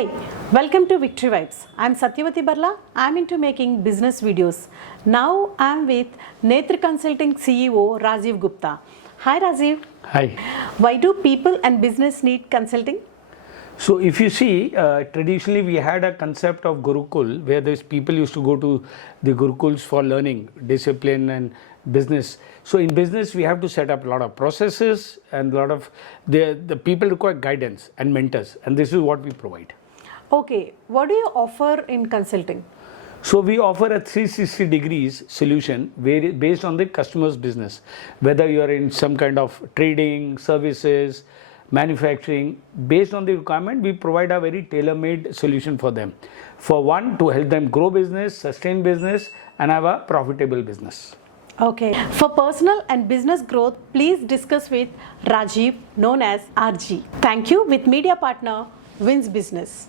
Hi, welcome to Victory Vibes. I'm Satyavati Barla. I'm into making business videos. Now I'm with Netra Consulting CEO Rajeev Gupta. Hi Rajeev. Hi. Why do people and business need consulting? So if you see, traditionally we had a concept of Gurukul where these people used to go to the Gurukuls for learning, discipline and business. So in business we have to set up a lot of processes and a lot of, the people require guidance and mentors, and this is what we provide. Okay, what do you offer in consulting? So we offer a 360 degrees solution based on the customer's business, whether you are in some kind of trading, services, manufacturing. Based on the requirement, we provide a very tailor-made solution for them. For one, to help them grow business, sustain business and have a profitable business. Okay, for personal and business growth, please discuss with Rajeev, known as RG. Thank you, with media partner WINZ Business.